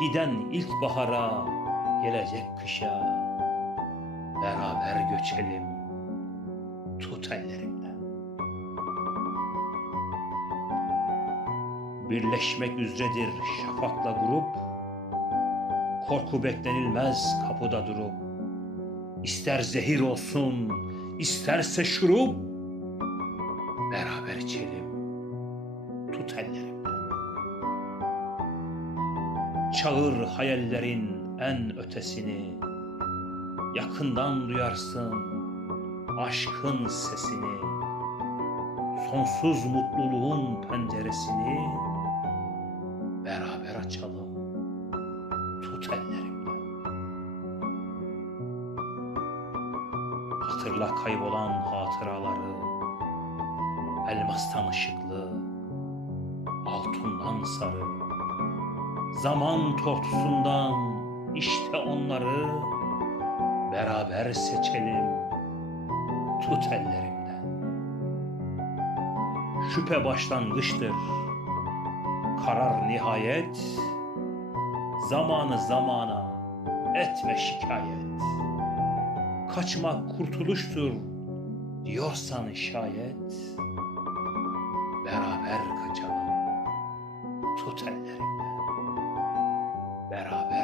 Giden ilkbahara, gelecek kışa. Beraber göçelim, tut ellerimden. Birleşmek üzeredir şafakla grup. Korku beklenilmez kapıda durup. İster zehir olsun, isterse şurup. Beraber içelim, tut ellerimden. Çağır hayallerin en ötesini, yakından duyarsın aşkın sesini, sonsuz mutluluğun penceresini. Beraber açalım, tut ellerimden. Hatırla kaybolan hatıraları, elmastan ışıklı, altından sarı, zaman tortusundan işte onları beraber seçelim, tut ellerimden. Şüphe başlangıçtır, karar nihayet, zamanı zamana etme şikayet. Kaçmak kurtuluştur diyorsan şayet, beraber kaçalım, tut ellerimden beraber.